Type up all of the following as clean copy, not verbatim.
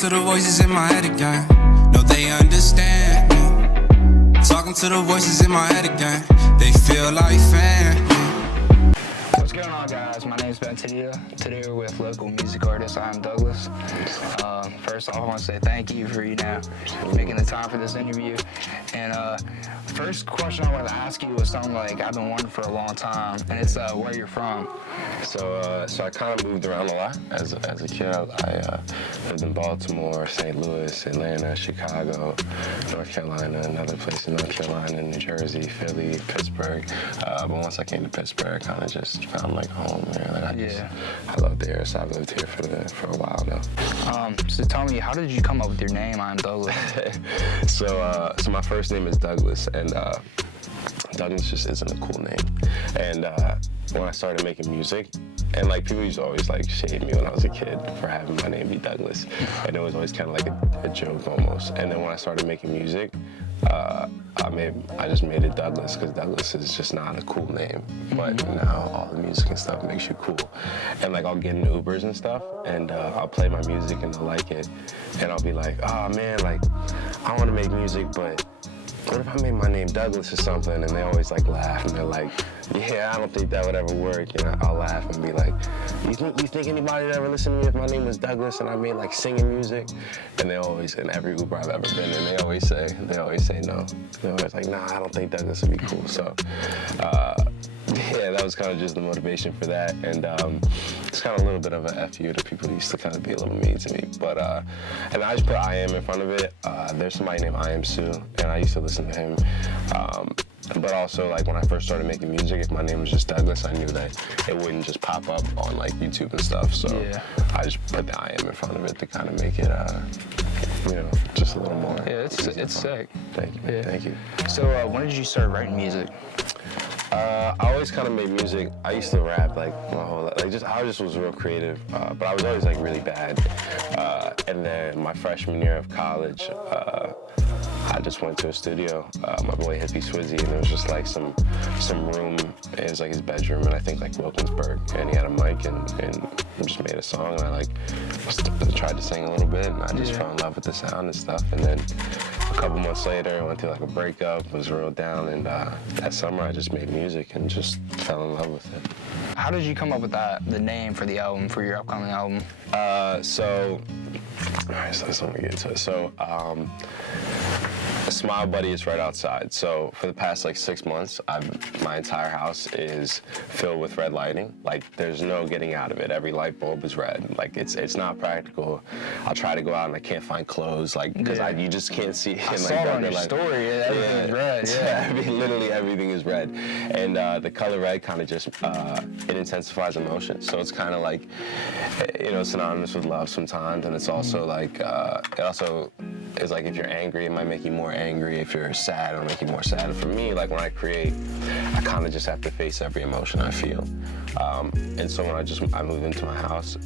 to the voices in my head again. No, they understand me. Talking to the voices in my head again. They feel like family. What's going on, guys? My name is Tenuta. Today we're with local music artist IAMDouglas. First off, I want to say thank you for making the time for this interview. And first question I wanted to ask you was something like I've been wondering for a long time, and it's where you're from. So I kind of moved around a lot as a kid. I lived in Baltimore, St. Louis, Atlanta, Chicago, North Carolina, another place in North Carolina, New Jersey, Philly, Pittsburgh. But once I came to Pittsburgh, I kind of just found like home there. I loved there, so I've lived here for a while now. So tell me, how did you come up with your name, IAMDouglas? So my first name is Douglas, and Douglas just isn't a cool name. And when I started making music, and like people used to always like shade me when I was a kid for having my name be Douglas, and it was always kind of like a joke almost. And then when I started making music, I just made it Douglas because Douglas is just not a cool name. But now all the music and stuff makes you cool. And like I'll get in Ubers and stuff, and I'll play my music and they'll like it, and I'll be like, oh man, like I want to make music, but what if I made my name Douglas or something? And they always like laugh, and they're like, yeah, I don't think that would ever work. And I'll laugh and be like, you think anybody would ever listen to me if my name was Douglas and I made like singing music? And they always, in every Uber I've ever been in, they always say no. They're always like, nah, I don't think Douglas would be cool. So yeah, that was kind of just the motivation for that. And it's kind of a little bit of a FU to people who used to kind of be a little mean to me. But, and I just put I am in front of it. There's somebody named I Am Sue, and I used to listen to him. But also, like, when I first started making music, if my name was just Douglas, I knew that it wouldn't just pop up on, like, YouTube and stuff. So yeah. I just put the I am in front of it to kind of make it, just a little more. Yeah, it's sick. Thank you. Yeah. Thank you. So when did you start writing music? I always kind of made music. I used to rap like my whole life. I just was real creative, but I was always like really bad. And then my freshman year of college, I just went to a studio, my boy Hippie Swizzy, and it was just like some room. It was like his bedroom, and I think like Wilkinsburg, and he had a mic, and just made a song, and I like tried to sing a little bit, and I just fell in love with the sound and stuff. And then a couple months later, I went through like a breakup, was real down, and that summer I just made music and just fell in love with it. How did you come up with the name for the album, for your upcoming album? So let's get into it. So, Smile Buddy is right outside. So for the past like 6 months, my entire house is filled with red lighting. Like there's no getting out of it. Every light bulb is red. Like it's not practical. I'll try to go out and I can't find clothes, like because you just can't see it. I saw it on your story. Yeah, everything is red. Yeah, literally everything is red, and the color red kind of just it intensifies emotion. So it's kind of like synonymous with love sometimes, and it's also like it also is like if you're angry, it might make you more angry. If you're sad, it'll make you more sad. And for me, like when I create, I kind of just have to face every emotion I feel. And so when I moved into my house,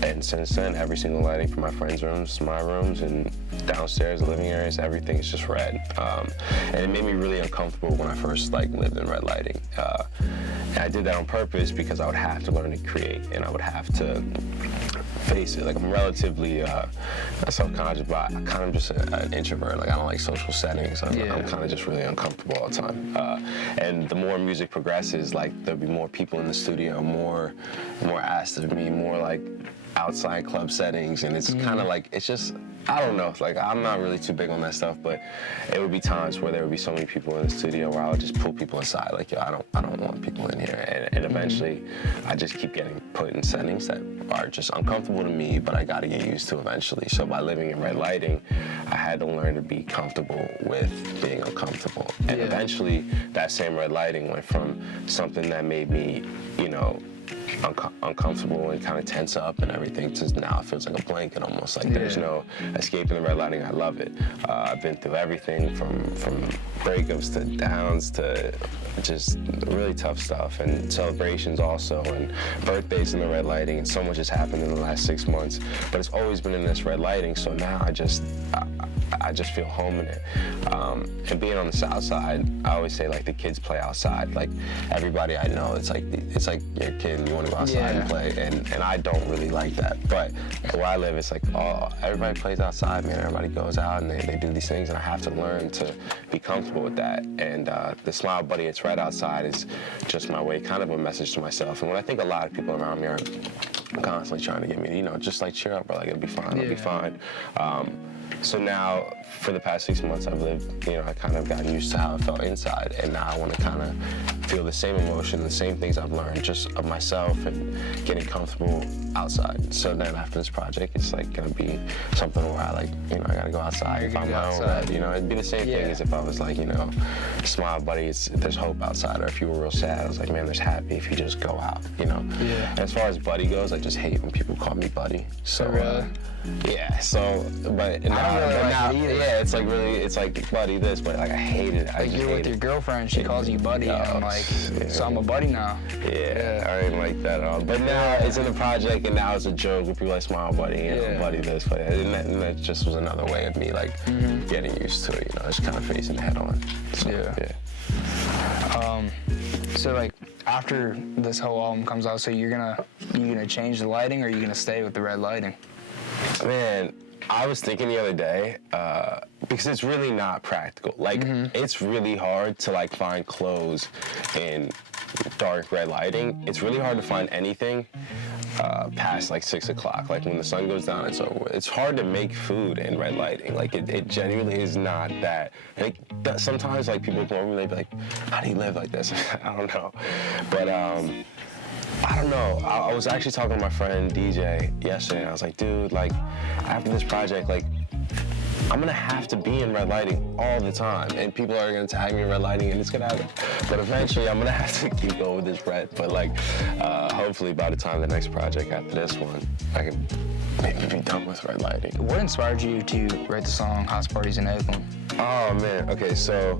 and since then, every single lighting from my friends' rooms, my rooms, and downstairs, the living areas, everything is just red. And it made me really uncomfortable when I first lived in red lighting. And I did that on purpose because I would have to learn to create, and I would have to face it. Like I'm relatively self-conscious, but I'm kind of just an introvert. Like I don't like social settings. I'm kind of just really uncomfortable all the time. And the more music progresses, like there'll be more people in the studio, more asked of me, more like outside club settings, and it's kind of like, it's just, I don't know, like I'm not really too big on that stuff, but it would be times where there would be so many people in the studio where I would just pull people aside, like, yo, I don't want people in here, and eventually I just keep getting put in settings that are just uncomfortable to me, but I got to get used to eventually. So by living in red lighting, I had to learn to be comfortable with being uncomfortable, and eventually that same red lighting went from something that made me, uncomfortable and kind of tense up and everything to now it feels like a blanket almost. Like there's no escaping the red lighting. I love it. I've been through everything from breakups to downs to just really tough stuff, and celebrations also, and birthdays in the red lighting, and so much has happened in the last 6 months, but it's always been in this red lighting, so now I just feel home in it. And being on the south side, I always say like the kids play outside. Like everybody I know, it's like you're a kid and you want to go outside and play, and I don't really like that. But where I live, it's like, everybody plays outside, man. Everybody goes out and they do these things, and I have to learn to be comfortable with that. And the Smile Buddy, it's right outside, is just my way, kind of a message to myself. And when I think a lot of people around me are constantly trying to get me, just like, cheer up, bro, like, it'll be fine, it'll be fine. So now, for the past 6 months I've lived, I kind of got used to how it felt inside, and now I want to kind of feel the same emotion, the same things I've learned just of myself and getting comfortable outside. So then after this project, it's like gonna be something where I I gotta go outside and find my own red. It'd be the same thing as if I was like, Smile Buddy, there's hope outside, or if you were real sad, I was like, man, there's happy if you just go out, And as far as Buddy goes, I just hate when people call me Buddy. So but now, it's like really, it's like Buddy this, but like I hate it. Like you're with your girlfriend, she calls you Buddy, and I'm like, so I'm a buddy now. I didn't like that at all. But now it's in the project, and now it's a joke with people like Smile Buddy, Buddy this, but and that just was another way of me getting used to it, just kind of facing it head on. So, so like after this whole album comes out, so you're gonna change the lighting, or are you gonna stay with the red lighting? Man, I was thinking the other day, because it's really not practical. Like, it's really hard to find clothes in dark red lighting. It's really hard to find anything past 6 o'clock. Like when the sun goes down, it's over. It's hard to make food in red lighting. Like it genuinely is not that. Sometimes people come over and they be like, "How do you live like this?" I don't know, but I don't know. I was actually talking to my friend DJ yesterday, and I was like, dude, after this project, I'm gonna have to be in red lighting all the time, and people are gonna tag me in red lighting, and it's gonna happen. But eventually, I'm gonna have to keep going with this red. But hopefully, by the time the next project after this one, I can maybe be done with red lighting. What inspired you to write the song "House Parties in Oakland"? Oh man, okay, so.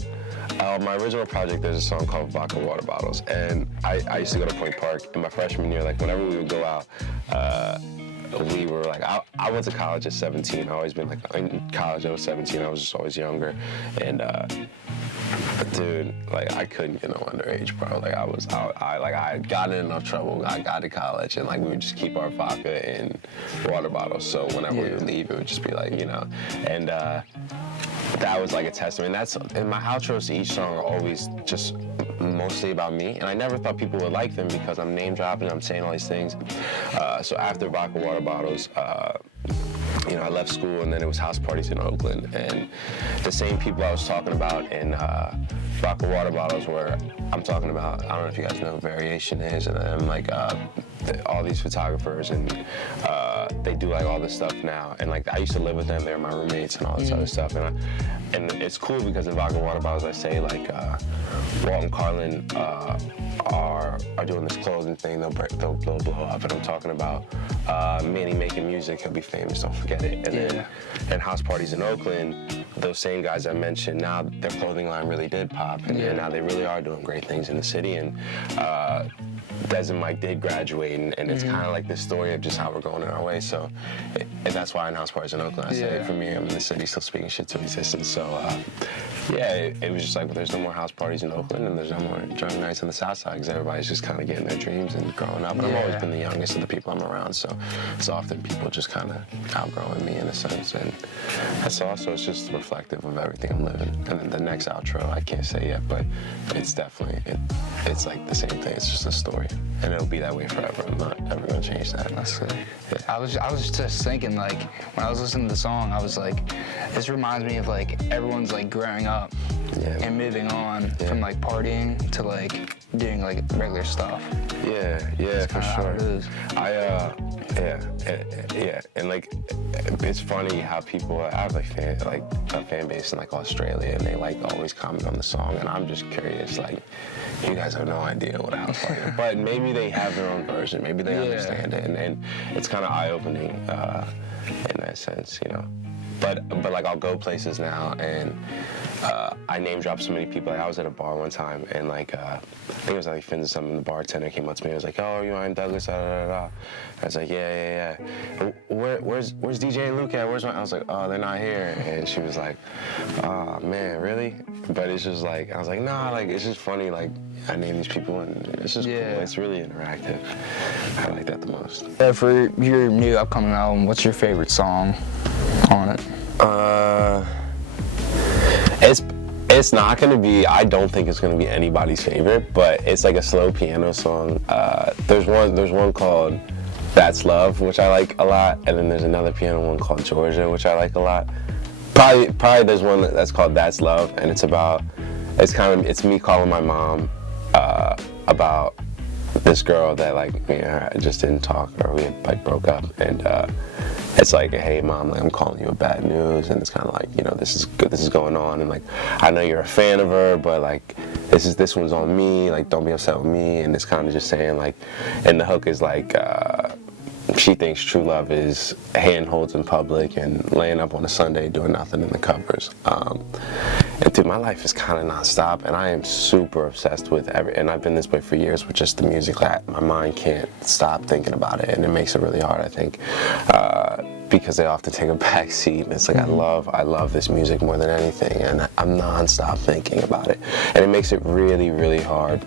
My original project, there's a song called Vodka Water Bottles, and I used to go to Point Park in my freshman year. Whenever we would go out, we were I went to college at 17. I've always been in college. I was 17. I was just always younger, and dude, I couldn't get no underage, bro. I had gotten in enough trouble. I got to college, and we would just keep our vodka in water bottles. So whenever we would leave, it would just be and. That was a testament. And my outros to each song are always just mostly about me, and I never thought people would like them because I'm name dropping, I'm saying all these things. So after Vodka Water Bottles, I left school, and then it was House Parties in Oakland, and the same people I was talking about in Vodka Water Bottles where I'm talking about, I don't know if you guys know who Variation is, and I'm all these photographers, and they do all this stuff now, and I used to live with them. They were my roommates and all this other stuff, and it's cool because in Vodka Water Bottles I say Walt and Carlin are doing this clothing thing. They'll blow up, and I'm talking about Manny making music. He'll be famous. Don't forget it. And then in House Parties in Oakland, those same guys I mentioned, now their clothing line really did pop, and now they really are doing great things in the city. And Des and Mike did graduate, and it's kind of this story of just how we're going in our way. So, and that's why in House Parties in Oakland, I say for me, I'm in the city still speaking shit to existence. So, it was just there's no more house parties in Oakland, and there's no more drunk nights on the South Side, because everybody's just kind of getting their dreams and growing up. And I've always been the youngest of the people I'm around, so it's often people just kind of outgrowing me in a sense. And that's also, it's just reflective of everything I'm living. And then the next outro, I can't say yet, but it's definitely, it's the same thing. It's just a story, and it'll be that way forever. I'm not ever gonna change that. That's it. Yeah. I was just thinking, when I was listening to the song, I was this reminds me of everyone's growing up and moving on from partying to doing regular stuff. Yeah, for sure. It is. And it's funny how people, I have a fan base in Australia, and they always comment on the song, and I'm just curious, you guys have no idea what a house party is, but maybe they have their own version, maybe they understand it, and it's kind of eye-opening in that sense, but like I'll go places now and I name drop so many people. Like, I was at a bar one time and like I think it was like Fins or something. The bartender came up to me and was like, "Oh, you IAMDouglas?" Da, da, da, da. I was like, "Yeah. Where's DJ and Luke at? Where's my?" I was like, "Oh, they're not here." And she was like, "Oh man, really?" But it's just like I was like, "Nah, like it's just funny. Like I name these people and it's just cool. It's really interactive. I like that the most." For your new upcoming album, what's your favorite song on it? It's not gonna be. I don't think it's gonna be anybody's favorite, but it's like a slow piano song. There's one called "That's Love," which I like a lot, and then there's another piano one called "Georgia," which I like a lot. Probably there's one that's called "That's Love," and it's me calling my mom about this girl that like me and her just didn't talk, or we had like broke up, and it's like, "Hey mom, like I'm calling you with bad news," and it's kind of like, you know, this is good, this is going on, and like I know you're a fan of her, but like this one's on me, like don't be upset with me, and it's kind of just saying like, and the hook is like she thinks true love is handholds in public and laying up on a Sunday doing nothing in the covers. And dude, my life is kind of nonstop, and I am super obsessed with and I've been this way for years with just the music. My mind can't stop thinking about it, and it makes it really hard, I think, because they often take a back seat. And it's like, I love this music more than anything, and I'm nonstop thinking about it, and it makes it really, really hard,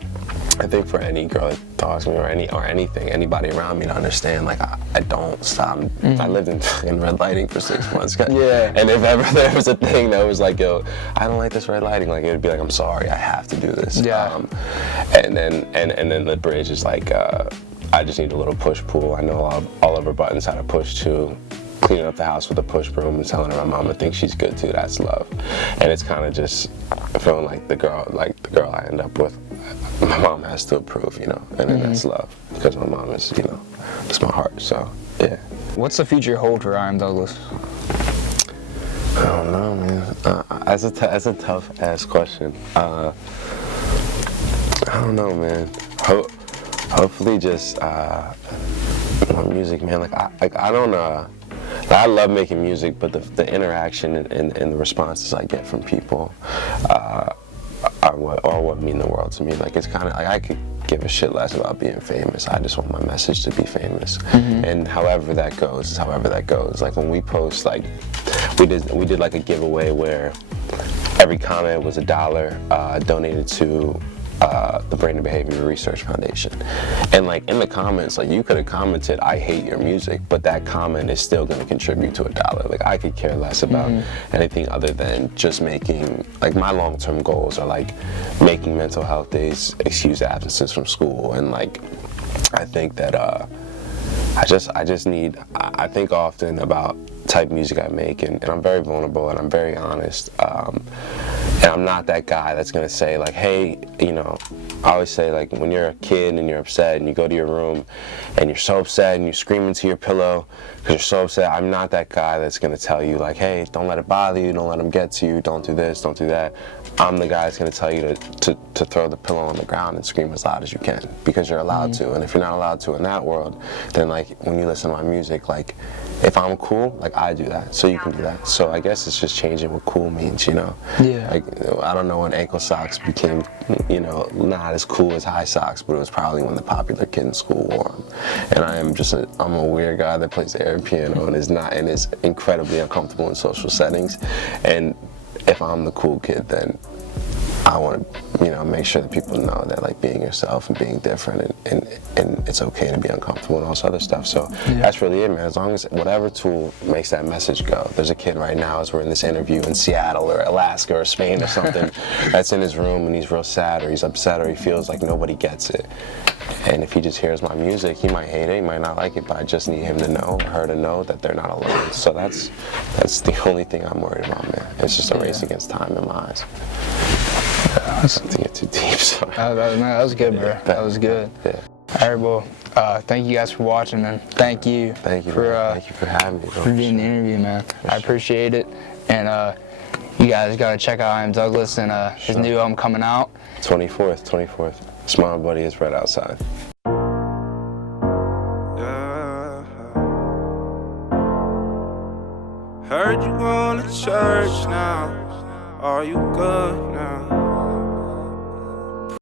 I think, for any girl that talks to me or anybody around me to understand, like, I don't stop. I lived in red lighting for 6 months. Yeah. And if ever there was a thing that was like, "Yo, I don't like this red lighting," like, it would be like, "I'm sorry, I have to do this." Yeah. And then the bridge is like, I just need a little push-pull. I know all of her buttons how to push to. Cleaning up the house with a push broom and telling her my mama thinks she's good too. That's love. And it's kind of just feeling like the girl I end up with, my mom has to approve, you know, and then that's love, because my mom is, you know, it's my heart. So yeah. What's the future hold for IAMDouglas? I don't know, man. That's a tough ass question. I don't know, man. Hopefully just more music, man. I love making music, but the interaction and the responses I get from people are what mean the world to me. Like, it's kind of like I could give a shit less about being famous. I just want my message to be famous, and however that goes is however that goes. Like when we post, like we did like a giveaway where every comment was $1 donated to the Brain and Behavior Research Foundation. And like in the comments, like you could have commented, "I hate your music," but that comment is still going to contribute to $1. Like I could care less about anything other than just making, like my long-term goals are like making mental health days excuse absences from school. And like I think that I think often about type of music I make, and I'm very vulnerable and I'm very honest, and I'm not that guy that's gonna say like, "Hey," you know, I always say, like, when you're a kid and you're upset and you go to your room and you're so upset and you scream into your pillow because you're so upset, I'm not that guy that's gonna tell you like, "Hey, don't let it bother you, don't let them get to you, don't do this, don't do that." I'm the guy that's gonna tell you to throw the pillow on the ground and scream as loud as you can, because you're allowed to. And if you're not allowed to in that world, then like when you listen to my music, like if I'm cool, like I do that, so you can do that. So I guess it's just changing what cool means, you know? Yeah. Like, I don't know when ankle socks became, you know, not as cool as high socks, but it was probably when the popular kid in school wore them. And I'm a weird guy that plays air piano and is incredibly uncomfortable in social settings. And if I'm the cool kid, then I want to, you know, make sure that people know that like being yourself and being different and it's okay to be uncomfortable and all this other stuff. So that's really it, man. As long as whatever tool makes that message go. There's a kid right now, as we're in this interview in Seattle or Alaska or Spain or something, that's in his room and he's real sad or he's upset or he feels like nobody gets it. And if he just hears my music, he might hate it, he might not like it, but I just need him to know, or her to know, that they're not alone. So that's the only thing I'm worried about, man. It's just a race against time in my eyes. I don't get too deep, sorry. That was good, bro. That was good. Yeah. All right, well, thank you guys for watching, and thank you for having me. For being the interview, man. I appreciate it, and you guys gotta check out IAMDouglas and his new album coming out. 24th. Smile Buddy is right outside. Yeah. Heard you going church now. Are you good now?